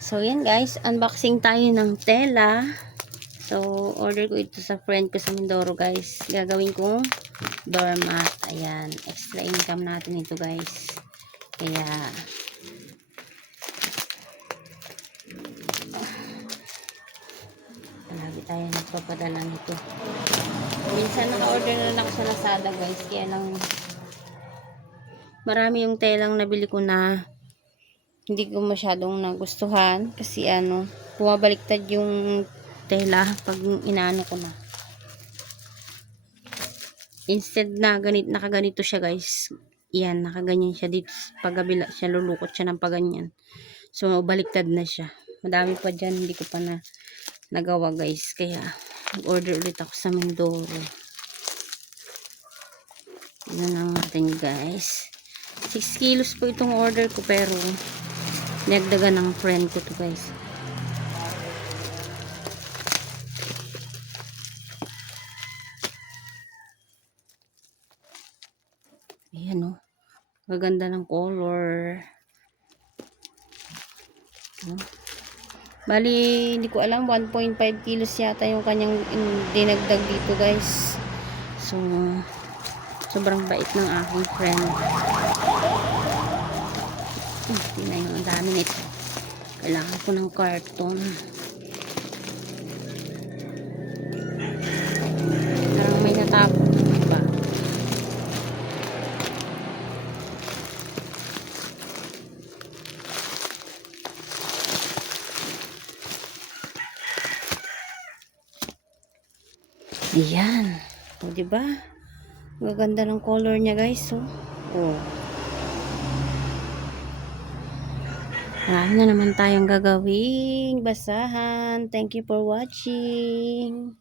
So, yan guys. Unboxing tayo ng tela. So, order ko ito sa friend ko sa Mindoro guys. Gagawin kong doormat. Ayan. Extra income natin ito guys. Kaya, lagi tayo nagpapadala nito. Minsan naka-order na lang ako sa Lazada guys. Kaya lang, marami yung telang nabili ko na hindi ko masyadong nagustuhan kasi bumabaliktad yung tela pag inaano ko na. Instead na nakaganito siya guys. Yan, nakaganyan siya dito. Pagkabila siya, lulukot siya ng paganyan. So, baliktad na siya. Madami pa dyan, hindi ko pa nagawa guys. Kaya, order ulit ako sa Mindoro. Yan lang natin guys. 6 kilos po itong order ko pero nagdagan ng friend ko to guys. Ayan o. Maganda ng color. Bali, hindi ko alam. 1.5 kilos yata yung kanyang dinagdag dito guys. So, sobrang bait ng aking friend. Tingnan yung ang dami nito. Kailangan ko ng karton. Parang may natapon ba? Ayan. O, diba? Maganda ng color niya guys. Oh. Marami na naman tayong gagawing basahan. Thank you for watching.